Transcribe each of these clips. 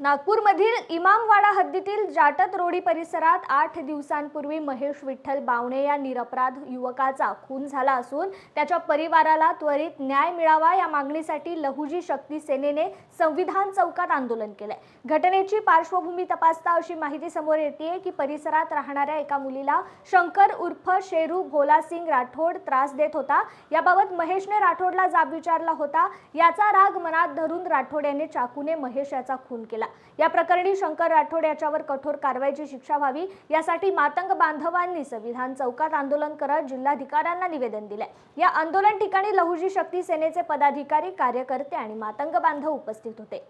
नागपूरमधील इमामवाडा हद्दीतील जाटत रोडी परिसरात 8 दिवसांपूर्वी महेश विठ्ठल बावणे या निरपराध युवकाचा खून झाला असून त्याच्या परिवाराला त्वरित न्याय मिळावा या मागणीसाठी लहुजी शक्ती सेनेने संविधान चौकात आंदोलन केले। घटनेची पार्श्वभूमी तपासता अशी माहिती समोर येते की परिसरात राहणाऱ्या एका मुलीला शंकर उर्फ शेरू भोलासिंग राठोड त्रास देत होता। याबाबत महेशने राठोडला जाब विचारला होता। याचा राग मनात धरून राठोड यांनी चाकूने महेश याचा खून केला। या प्रकरणी शंकर राठोड याच्यावर कठोर कारवाईची शिक्षा व्हावी यासाठी मातंग बांधवांनी संविधान चौकात आंदोलन करत जिल्हाधिकाऱ्यांना निवेदन दिले। या आंदोलन ठिकाणी लहुजी शक्ती सेनेचे पदाधिकारी, कार्यकर्ते आणि मातंग बांधव उपस्थित होते।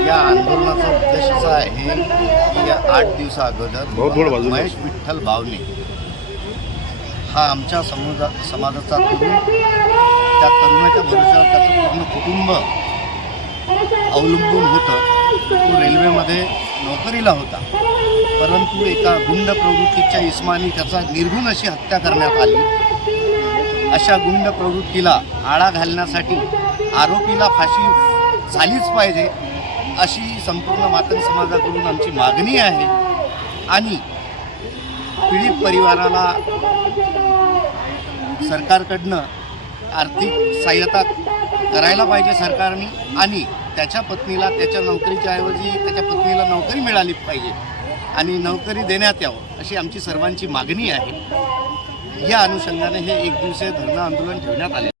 या आंदोलनाचा उद्देश असा आहे की या 8 दिवसाअगोदर महेश विठ्ठल बावणे हा आमच्या समाजाचा तरुण, त्या तरुणाच्या भरोश्यावर त्याचं पूर्ण कुटुंब अवलंबून होतं। तो रेल्वेमध्ये नोकरीला होता, परंतु एका गुंड प्रवृत्तीच्या इस्मानी त्याचा निर्घुण अशी हत्या करण्यात आली। अशा गुंड प्रवृत्तीला आळा घालण्यासाठी आरोपीला फाशी झालीच पाहिजे अशी संपूर्ण मातंग समाजाकडून आमची मागणी आहे। आणि पीडित परिवाराला सरकारकडनं आर्थिक सहाय्यता करायला पाहिजे सरकारने, आणि त्याच्या पत्नीला त्याच्या नोकरीच्या ऐवजी त्याच्या पत्नीला नोकरी मिळाली पाहिजे आणि नोकरी देण्यात यावं अशी आमची सर्वांची मागणी आहे। या अनुषंगाने हे 1 दिवसीय धरणं आंदोलन ठेवण्यात आले।